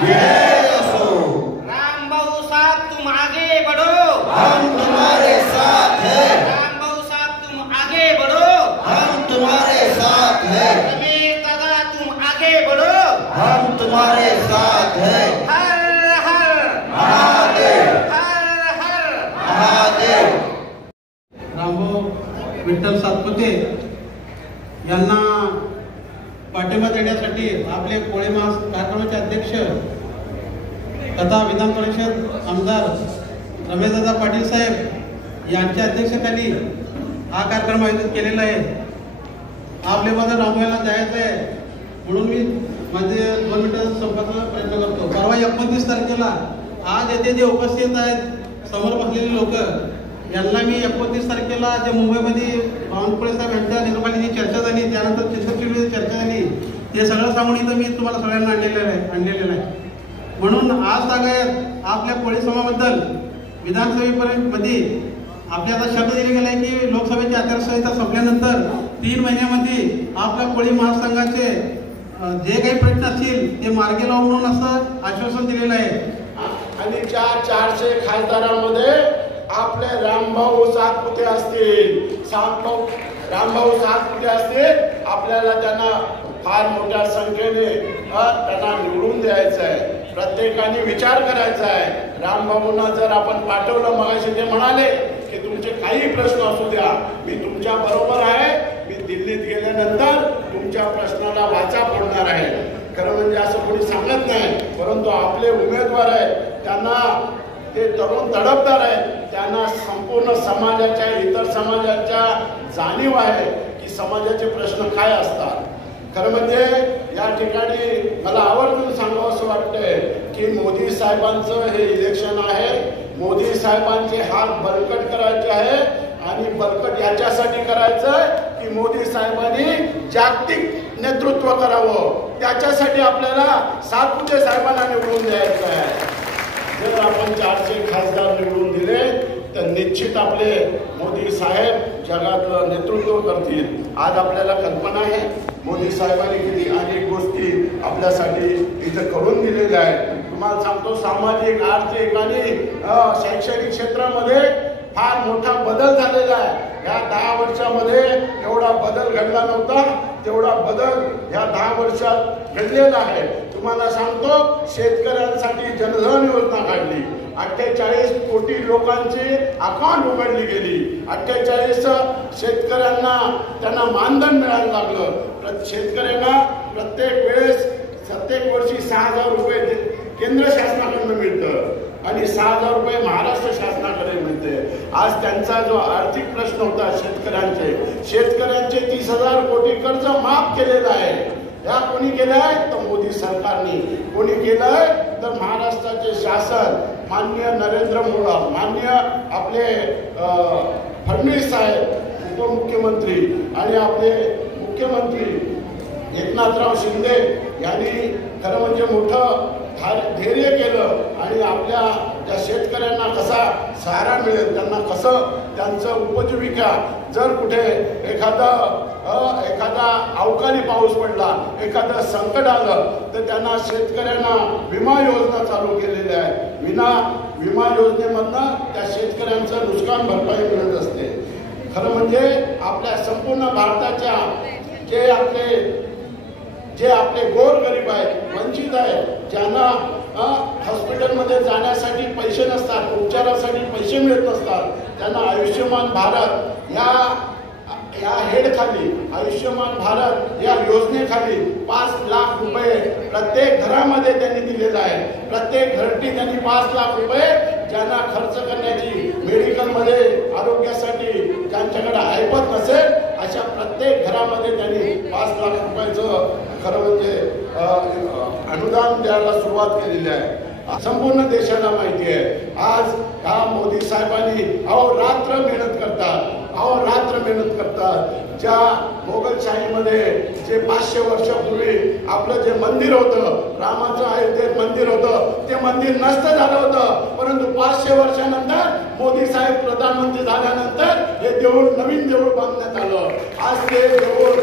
जय असो। राम भाऊ साहब तुम आगे बढ़ो, हम तुम्हारे साथ हैं। राम भाऊ साहब तुम आगे बढ़ो, हम तुम्हारे साथ हैं। रमेश दादा तुम आगे बढ़ो, हम तुम्हारे साथ हैं। हर हर महादेव, हर हर महादेव। रामभाऊ विठ्ठल सातपुते यांना पाठिंबा देण्यासाठी आपले कोळी महाकार्यक्रमाचे अध्यक्ष तथा विधान परिषद आमदार रमेशदादा पाटील साहेब यांच्या अध्यक्षतेखाली हा कार्यक्रम आयोजित केलेला आहे। आपले माझं रामभाऊला जायचं आहे म्हणून मी माझे 2 मिनिटाचा संपर्काचा प्रयत्न करतो। परवा 29 तारखेला आज येथे जे उपस्थित आहेत समोर बसलेले लोक यांना मी 29 तारखेला जे मुंबईमध्ये बावनकुळे साहेब यांच्या नेतृत्वाखाली जी चर्चा झाली, त्यानंतर चित्रपीठमध्ये चर्चा झाली, ते सगळं सांगून इथं मी तुम्हाला सगळ्यांना आणलेलं आहे। म्हणून आज तागायत आपल्या कोळी समाजाबद्दल विधानसभेमध्ये आपल्या आता शब्द दिले गेला आहे की लोकसभेची आचारसंहिता संपल्यानंतर 3 महिन्यामध्ये आपल्या कोळी महासंघाचे जे काही प्रश्न असतील ते मार्गी लावून म्हणून असं आश्वासन दिलेलं आहे। आणि 400 खासदारांमध्ये आपले रामभाऊ सातपुते असतील, रामभाऊ सातपुते असतील, आपल्याला त्यांना फार मोठ्या संख्येने त्यांना निवडून द्यायचं आहे। प्रत्येकाने विचार करायचा आहे। रामभाऊंना जर आपण पाठवलं, मगाशी ते म्हणाले की तुमचे काही प्रश्न असू द्या, मी तुमच्या बरोबर आहे, मी दिल्लीत गेल्यानंतर तुमच्या प्रश्नाला वाचा फोडणार आहे। खरं म्हणजे असं कोणी सांगत नाही, परंतु आपले उमेदवार आहे त्यांना ते तरुण तडफदार आहेत, त्यांना संपूर्ण समाजाच्या इतर समाजाच्या जाणीव आहे की समाजाचे प्रश्न काय असतात। खरं म्हणजे या ठिकाणी मला आवर्जून सांगावं असं वाटतंय की मोदी साहेबांचं हे इलेक्शन आहे। मोदी साहेबांचे हात बळकट करायचे आहे आणि बळकट याच्यासाठी करायचं की मोदी साहेबांनी जागतिक नेतृत्व करावं, त्याच्यासाठी आपल्याला सातपुते साहेबांना निवडून द्यायचं आहे। जर आपण 400 खासदार निवडून दिले तर निश्चित आपले मोदी साहेब जगातलं नेतृत्व करतील। आज आपल्याला कल्पना आहे मोदी साहेबांनी किती अनेक गोष्टी आपल्यासाठी इथं करून दिलेल्या आहेत। तुम्हाला सांगतो, सामाजिक, आर्थिक आणि शैक्षणिक क्षेत्रामध्ये फार मोठा बदल झालेला आहे। या 10 वर्षामध्ये एवढा बदल घडला नव्हता, तेवढा बदल या 10 वर्षात घडलेला आहे। तुम्हाला सांगतो, शेतकऱ्यांसाठी जनधन योजना काढली, 48 कोटी लोकांची अकाउंट उघडली गेली, 48 शेतकऱ्यांना त्यांना मानधन मिळायला लागलं। शेतकऱ्यांना प्रत्येक वर्षी 6,000 रुपये केंद्र शासनाकडून मिळतं आणि 6,000 रुपये महाराष्ट्र शासनाकडे मिळते। आज त्यांचा जो आर्थिक प्रश्न होता शेतकऱ्यांचे 30,000 कोटी कर्ज माफ केलेलं आहे। या कोणी केलंय तर मोदी सरकारने, कोणी केलंय तर महाराष्ट्राचे शासन, माननीय नरेंद्र मोदी, माननीय आपले फडणवीस साहेब उपमुख्यमंत्री आणि आपले मुख्यमंत्री एकनाथराव शिंदे यांनी खरं म्हणजे मोठं धैर्य केलं आणि आपल्या त्या शेतकऱ्यांना कसा सहारा मिळेल, त्यांना कसं त्यांचं उपजीविका, जर कुठे एखादा अवकाळी पाऊस पडला, एखादं संकट आलं तर त्यांना शेतकऱ्यांना विमा योजना चालू केलेली आहे। विमा योजनेमधनं त्या शेतकऱ्यांचं नुकसान भरपाई मिळत असते। खरं म्हणजे आपल्या संपूर्ण भारताच्या जे आपले गोरगरीब आहेत, वंचित आहेत, ज्यांना हॉस्पिटलमध्ये जाण्यासाठी पैसे नसतात, उपचारासाठी पैसे मिळत नसतात, त्यांना आयुष्यमान भारत या हेडखाली, आयुष्यमान भारत या योजनेखाली 5 लाख रुपये प्रत्येक घरामध्ये त्यांनी दिलेला आहे। प्रत्येक घरटी त्यांनी 5 लाख रुपये ज्यांना खर्च करण्याची, मेडिकलमध्ये आरोग्यासाठी ज्यांच्याकडे ऐपत नसेल अशा प्रत्येक घरामध्ये त्यांनी 5 लाख रुपयाचं खरं म्हणजे अनुदान द्यायला सुरुवात केलेली आहे। संपूर्ण देशाला माहिती आहे आज या मोदी साहेबांनी अहोरात्र मेहनत करतात। ज्या मोगलशाहीमध्ये जे 500 वर्षापूर्वी आपलं जे मंदिर होतं, रामाचं अयोध्येत मंदिर होतं, ते मंदिर नष्ट झालं होतं, परंतु 500 वर्षानंतर मोदी साहेब प्रधानमंत्री झाल्यानंतर हे देऊळ, नवीन देऊळ बांधण्यात आलं। आज ते देऊळ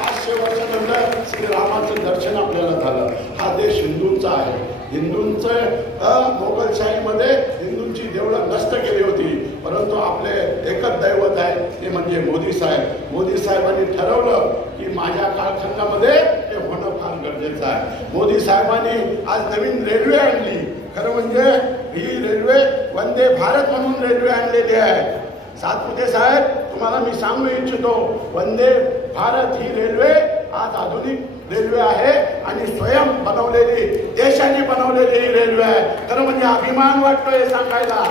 500 वर्षानंतर श्री रामाचं दर्शन आपल्याला झालं। हा देश हिंदूंचा आहे। हिंदूंचं मोगलशाहीमध्ये हिंदूंची देवळं नष्ट केली होती, परंतु आपले एकच दैवत आहे ते म्हणजे मोदी साहेब. मोदी साहेबांनी ठरवलं की माझ्या कालखंडामध्ये हे होणं फार गरजेचं आहे. मोदी साहेबांनी आज नवीन रेल्वे आणली. खरं म्हणजे ही रेल्वे वंदे भारत म्हणून रेल्वे आणलेली आहे. सातपुते साहेब, तुम्हाला मी सांगू इच्छितो, वंदे भारत ही रेल्वे आज आधुनिक रेल्वे आहे आणि स्वयं बनवलेली, देशाने बनवलेली ही रेल्वे आहे. खरं म्हणजे अभिमान वाटतो हे सांगायला.